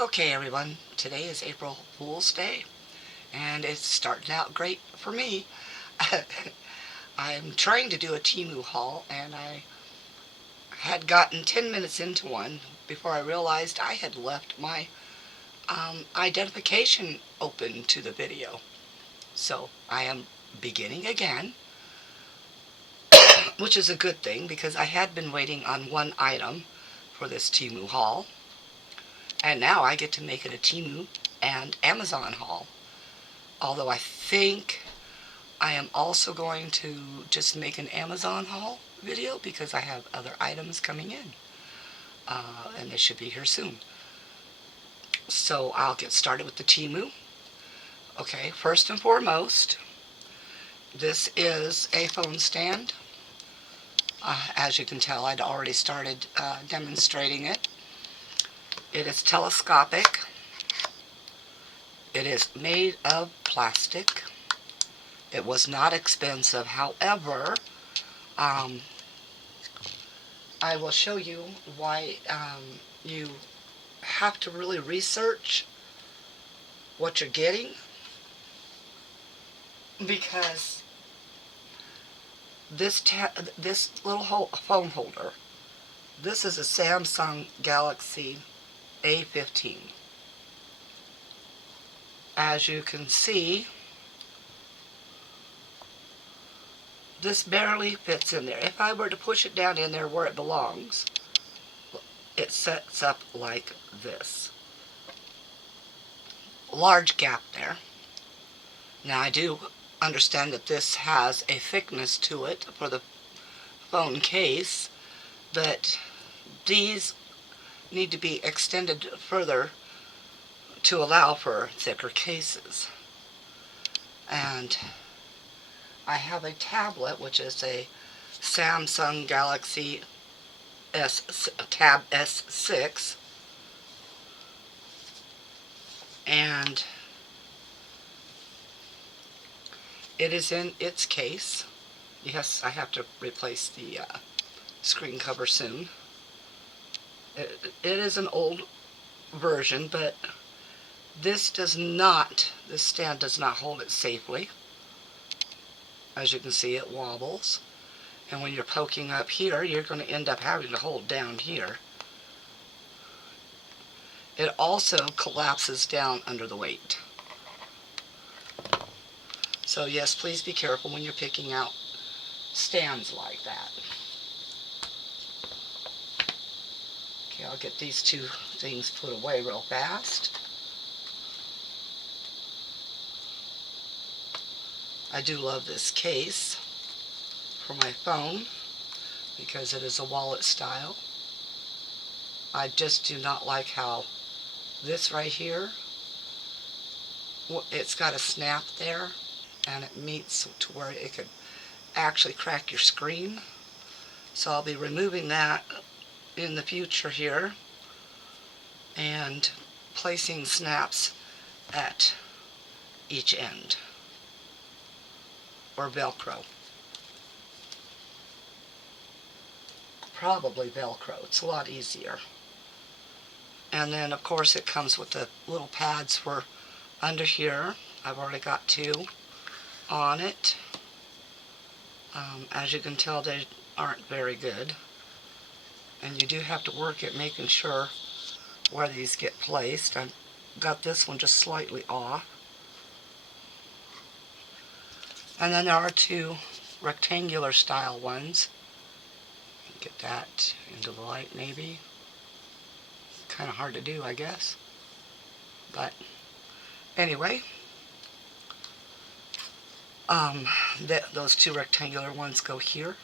Okay everyone, today is April Fool's Day, and it started out great for me. I'm trying to do a Temu haul, and I had gotten 10 minutes into one before I realized I had left my identification open to the video. So I am beginning again, which is a good thing because I had been waiting on one item for this Temu haul, and now I get to make it a Temu and Amazon haul. Although I think I am also going to just make an Amazon haul video because I have other items coming in. And they should be here soon. So I'll get started with the Temu. Okay, first and foremost, this is a phone stand. As you can tell, I'd already started demonstrating it. It is telescopic. It is made of plastic. It was not expensive. However, I will show you why you have to really research what you're getting, because this little phone holder, this is a Samsung Galaxy A15. As you can see, this barely fits in there. If I were to push it down in there where it belongs, it sets up like this. Large gap there. Now I do understand that this has a thickness to it for the phone case, but these need to be extended further to allow for thicker cases. And I have a tablet, which is a Samsung Galaxy Tab S6, and it is in its case. Yes, I have to replace the screen cover soon. It is an old version, but this stand does not hold it safely. As you can see, it wobbles, and when you're poking up here, you're going to end up having to hold down here. It also collapses down under the weight. So yes, please be careful when you're picking out stands like that. Okay, I'll get these two things put away real fast. I do love this case for my phone because it is a wallet style. I just do not like how this right here, it's got a snap there, and it meets to where it could actually crack your screen. So I'll be removing that in the future here and placing snaps at each end, or Velcro. Probably Velcro, it's a lot easier. And then of course it comes with the little pads for under here. I've already got two on it. As you can tell, they aren't very good, and you do have to work at making sure where these get placed. I've got this one just slightly off. And then there are two rectangular style ones. Get that into the light maybe. Kind of hard to do, I guess. But anyway, those two rectangular ones go here.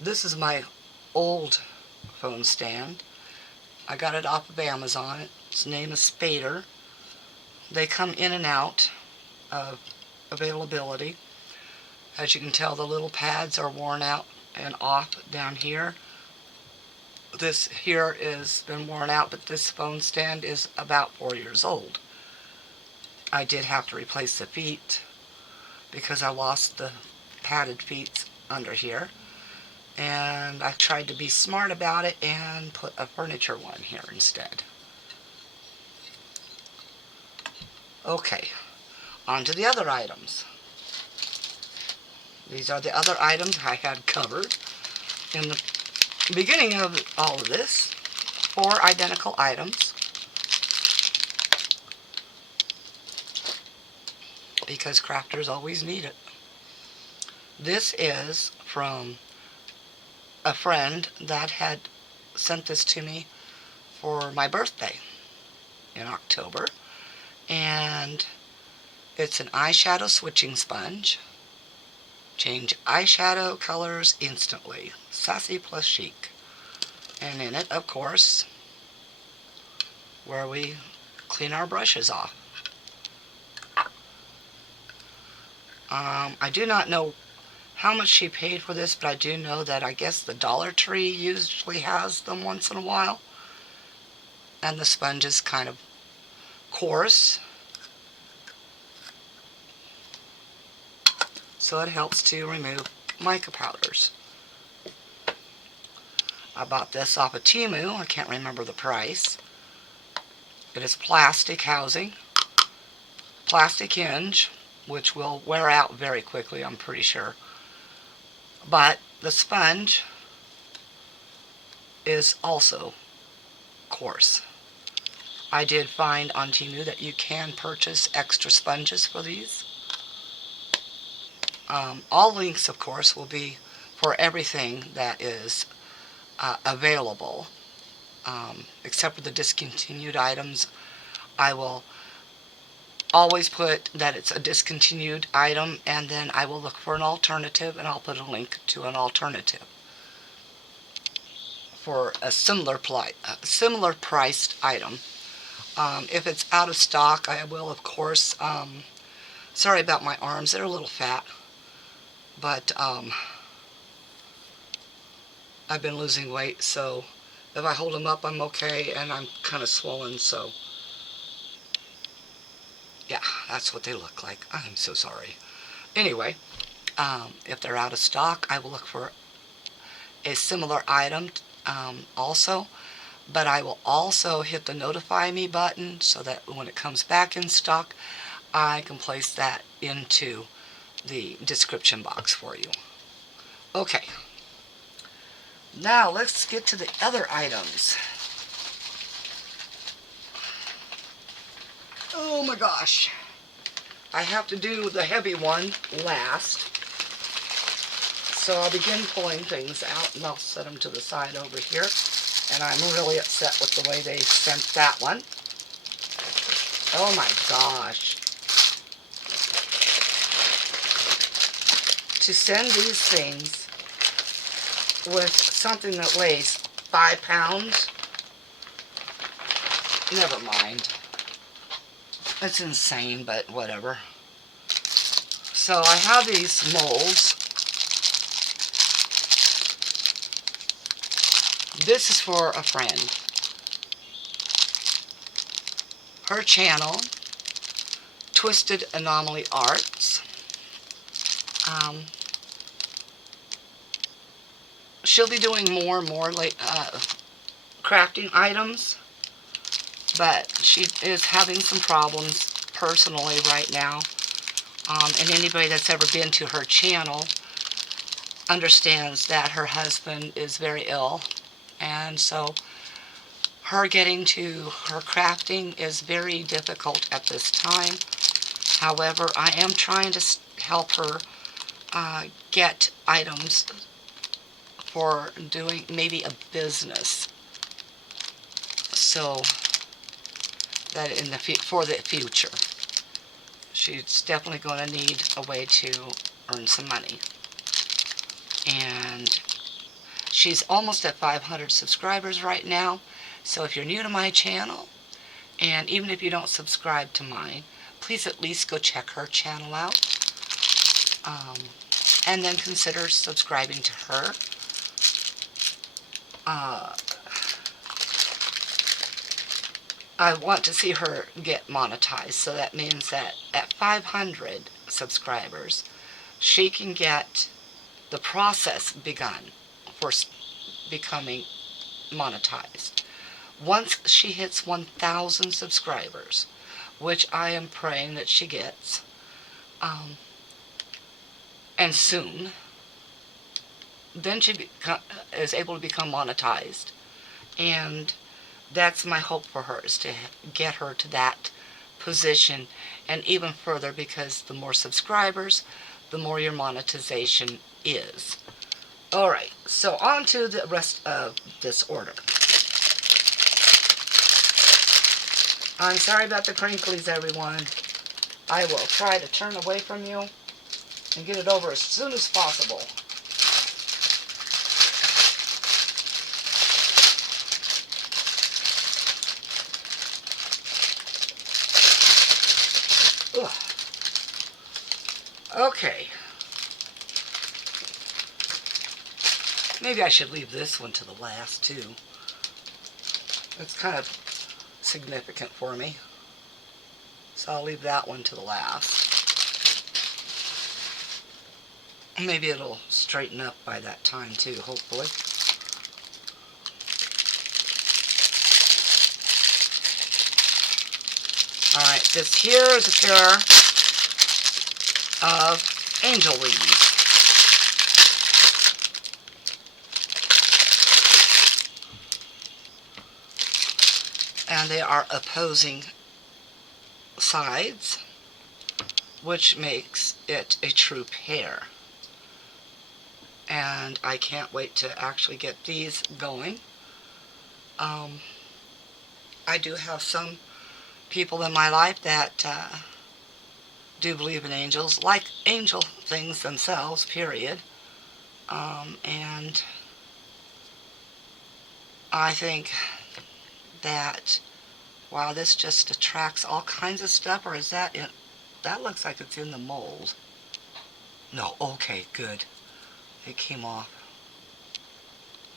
This is my old phone stand. I got it off of Amazon. Its name is Spader. They come in and out of availability. As you can tell, the little pads are worn out and off down here. This here is been worn out, but this phone stand is about 4 years old. I did have to replace the feet because I lost the padded feet under here. And I tried to be smart about it and put a furniture one here instead. Okay, on to the other items. These are the other items I had covered in the beginning of all of this. 4 identical items, because crafters always need it. This is from a friend that had sent this to me for my birthday in October, and it's an eyeshadow switching sponge. Change eyeshadow colors instantly. Sassy plus chic. And in it, of course, where we clean our brushes off. I do not know how much she paid for this, but I do know that I guess the Dollar Tree usually has them once in a while. And the sponge is kind of coarse, so it helps to remove mica powders. I bought this off of Temu. I can't remember the price. It is plastic housing, plastic hinge, which will wear out very quickly, I'm pretty sure. But the sponge is also coarse. I did find on Temu that you can purchase extra sponges for these. All links, of course, will be for everything that is available, except for the discontinued items. I will always put that it's a discontinued item, and then I will look for an alternative, and I'll put a link to an alternative for a similar priced item. If it's out of stock, I will, of course. Sorry about my arms; they're a little fat, but I've been losing weight, so if I hold them up, I'm okay, and I'm kind of swollen, so yeah, that's what they look like. I'm so sorry. Anyway, if they're out of stock, I will look for a similar item also, but I will also hit the notify me button so that when it comes back in stock, I can place that into the description box for you. Okay, now let's get to the other items. Oh my gosh, I have to do the heavy one last, so I'll begin pulling things out, and I'll set them to the side over here. And I'm really upset with the way they sent that one. Oh my gosh. To send these things with something that weighs 5 pounds, never mind. It's insane, but whatever. So I have these molds. This is for a friend. Her channel, Twisted Anomaly Arts. She'll be doing more and more crafting items, but she is having some problems personally right now. And anybody that's ever been to her channel understands that her husband is very ill, and so her getting to her crafting is very difficult at this time. However, I am trying to help her get items for doing maybe a business, so that for the future, she's definitely going to need a way to earn some money. And she's almost at 500 subscribers right now, so if you're new to my channel, and even if you don't subscribe to mine, please at least go check her channel out, and then consider subscribing to her. I want to see her get monetized, so that means that at 500 subscribers, she can get the process begun for becoming monetized. Once she hits 1,000 subscribers, which I am praying that she gets, and soon, then she is able to become monetized. And that's my hope for her, is to get her to that position and even further, because the more subscribers, the more your monetization is. Alright, so on to the rest of this order. I'm sorry about the crinklies, everyone. I will try to turn away from you and get it over as soon as possible. Ugh. Okay. Maybe I should leave this one to the last, too. It's kind of significant for me. So I'll leave that one to the last. Maybe it'll straighten up by that time, too, hopefully. Alright, this here is a pair of angel wings. And they are opposing sides, which makes it a true pair. And I can't wait to actually get these going. I do have some people in my life that do believe in angels, like angel things themselves, period. And I think that, wow, this just attracts all kinds of stuff, or is that it? That looks like it's in the mold. No, okay, good. It came off.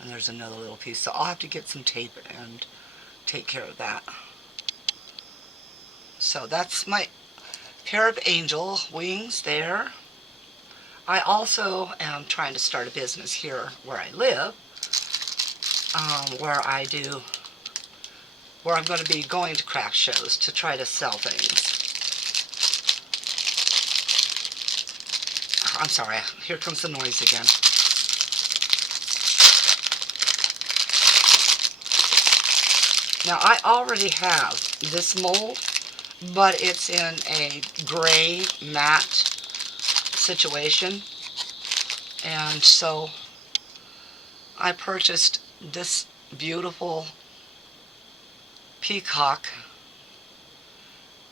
And there's another little piece, so I'll have to get some tape and take care of that. So that's my pair of angel wings there. I also am trying to start a business here where I live, where I'm going to be going to craft shows to try to sell things. I'm sorry, here comes the noise again. Now, I already have this mold, but it's in a gray matte situation. And so I purchased this beautiful peacock,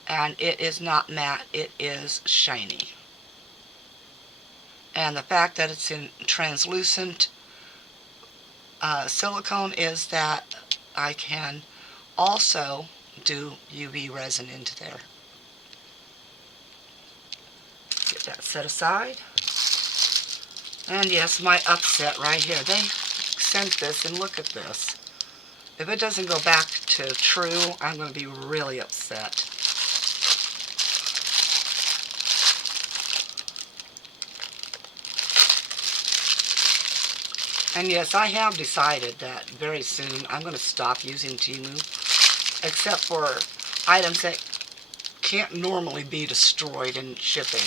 and it is not matte, it is shiny. And the fact that it's in translucent silicone is that I can also do UV resin into there. Get that set aside. And yes, my upset right here. They sent this, and look at this. If it doesn't go back to true, I'm going to be really upset. And yes, I have decided that very soon I'm going to stop using Temu, except for items that can't normally be destroyed in shipping.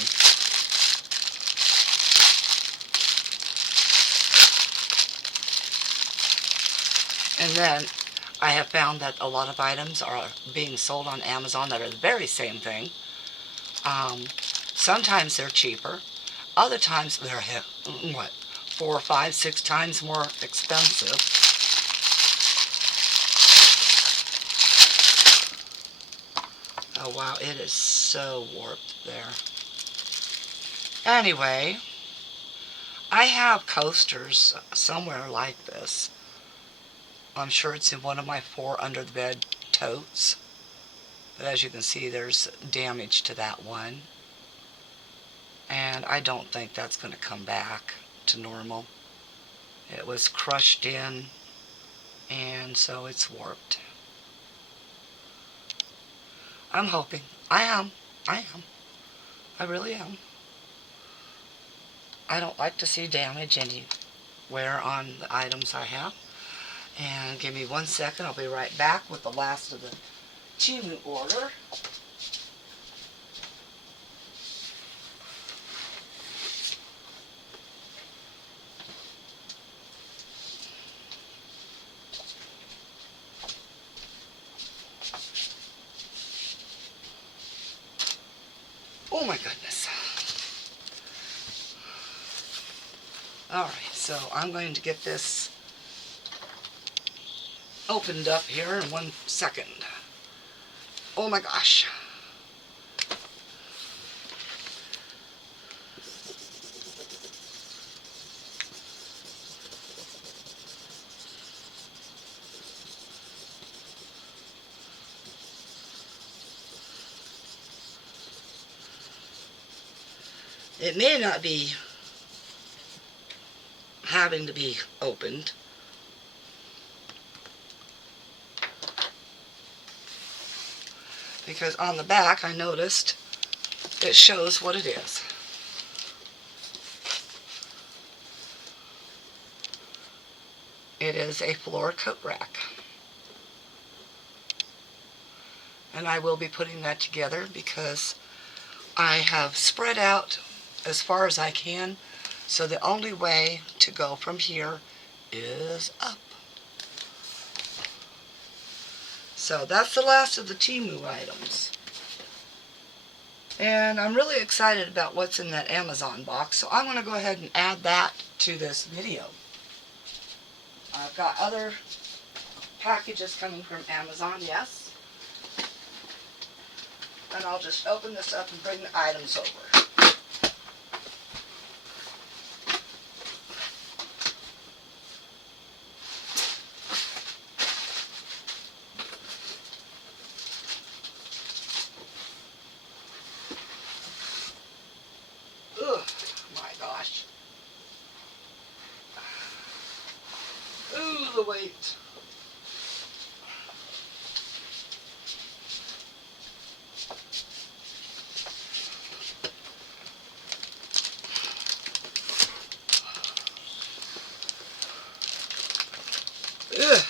And then I have found that a lot of items are being sold on Amazon that are the very same thing. Sometimes they're cheaper. Other times they're, 4, 5, 6 times more expensive. Oh wow, it is so warped there. Anyway, I have coasters somewhere like this. I'm sure it's in one of my 4 under the bed totes. But as you can see, there's damage to that one. And I don't think that's going to come back to normal. It was crushed in, and so it's warped. I'm hoping. I am. I really am. I don't like to see damage wear on the items I have. And give me 1 second, I'll be right back with the last of the Temu order. Oh my goodness. Alright, so I'm going to get this opened up here in 1 second. Oh my gosh. It may not be having to be opened. Because on the back I noticed it shows what it is. It is a floor coat rack. And I will be putting that together because I have spread out as far as I can, so the only way to go from here is up. So that's the last of the Temu items. And I'm really excited about what's in that Amazon box, so I'm going to go ahead and add that to this video. I've got other packages coming from Amazon, yes. And I'll just open this up and bring the items over. Ugh, my gosh. Ooh, the weight. Ugh.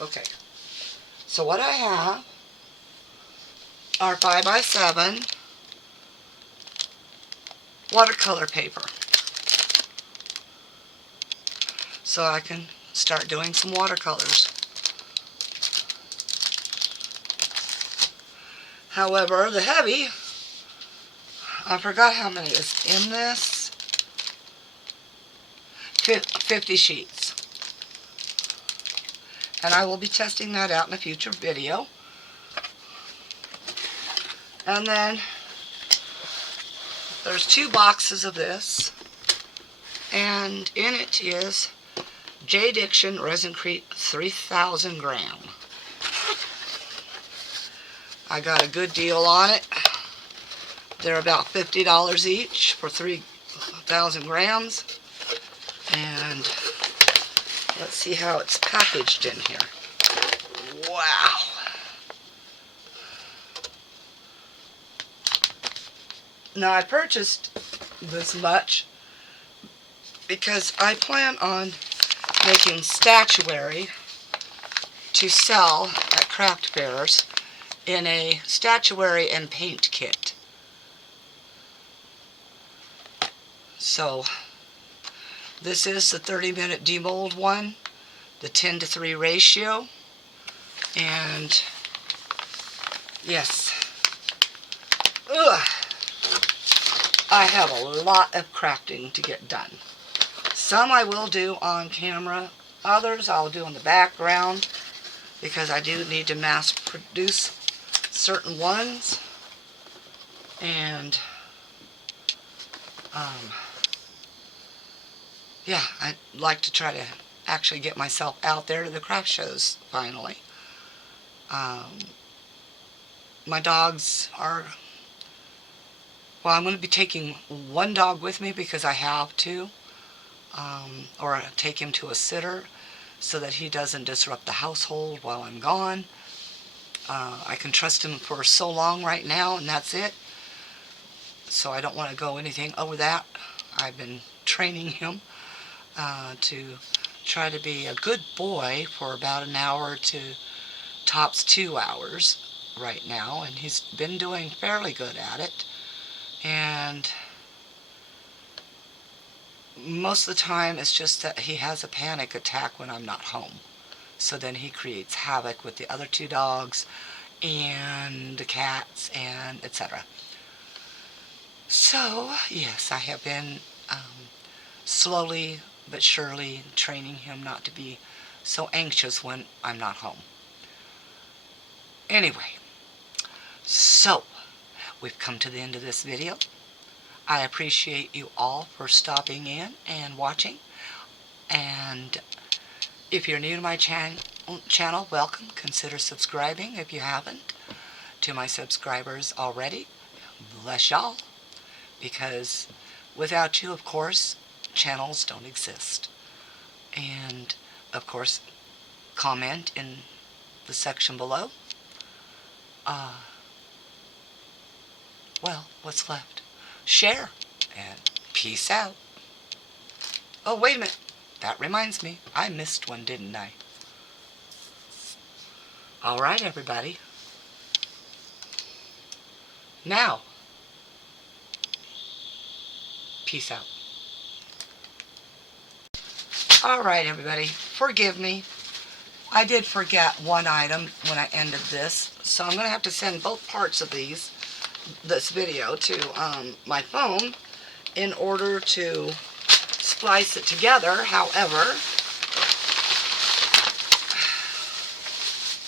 Okay. So what I have are 5x7 watercolor paper. So I can start doing some watercolors. However, the heavy, I forgot how many is in this. 50 sheets. And I will be testing that out in a future video. And then there's 2 boxes of this, and in it is J. Diction Resin Crete 3,000 gram. I got a good deal on it. They're about $50 each for 3,000 grams. And let's see how it's packaged in here. Wow. Now I purchased this much because I plan on making statuary to sell at craft fairs in a statuary and paint kit. So this is the 30-minute demold one, the 10:3 ratio, and yes, ugh, I have a lot of crafting to get done. Some I will do on camera, others I'll do in the background because I do need to mass produce certain ones, and yeah, I'd like to try to actually get myself out there to the craft shows finally. My dogs are, well, I'm going to be taking one dog with me because I have to, or take him to a sitter so that he doesn't disrupt the household while I'm gone. I can trust him for so long right now, and that's it. So I don't want to go anything over that. I've been training him. to try to be a good boy for about an hour to tops 2 hours right now, and he's been doing fairly good at it. And most of the time it's just that he has a panic attack when I'm not home. So then he creates havoc with the other 2 dogs and the cats and etc. So yes, I have been slowly but surely training him not to be so anxious when I'm not home. Anyway, so we've come to the end of this video. I appreciate you all for stopping in and watching. And if you're new to my channel, welcome. Consider subscribing if you haven't. To my subscribers already, bless y'all. Because without you, of course, channels don't exist. And, of course, comment in the section below. Well, what's left? Share, and peace out. Oh, wait a minute. That reminds me. I missed one, didn't I? All right, everybody. Now, peace out. All right, everybody. Forgive me. I did forget one item when I ended this, so I'm going to have to send both parts of this video to my phone in order to splice it together. However,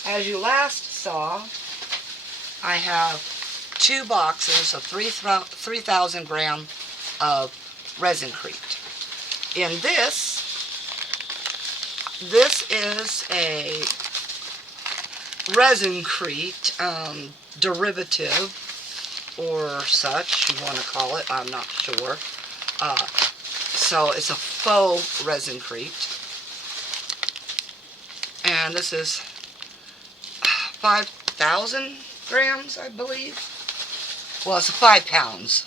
as you last saw, I have 2 boxes of 3,000 gram of Resincrete. In this is a Resincrete derivative, or such you want to call it, I'm not sure. So it's a faux Resincrete. And this is 5,000 grams, I believe. Well, it's 5 pounds.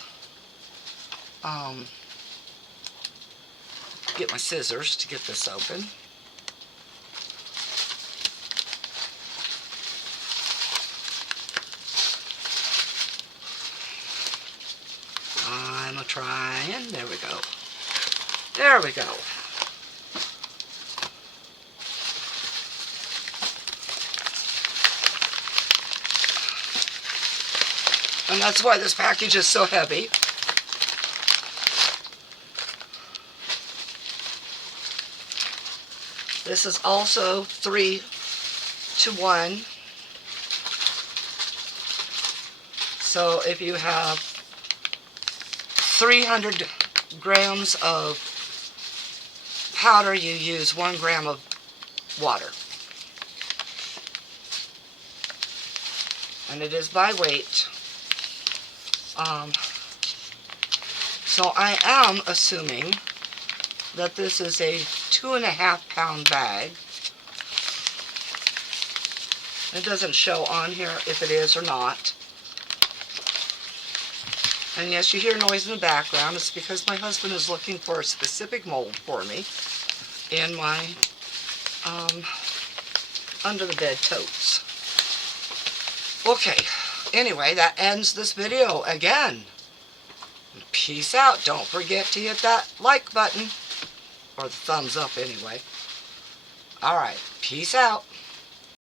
Get my scissors to get this open. I'm trying. There we go. There we go. And that's why this package is so heavy. This is also 3-to-1. So if you have 300 grams of powder, you use 1 gram of water. And it is by weight. So I am assuming that this is a 2.5 pound bag. It doesn't show on here if it is or not. And yes, you hear noise in the background. It's because my husband is looking for a specific mold for me in my under the bed totes. Okay, anyway, that ends this video again. Peace out. Don't forget to hit that like button, or the thumbs up anyway. Alright, peace out.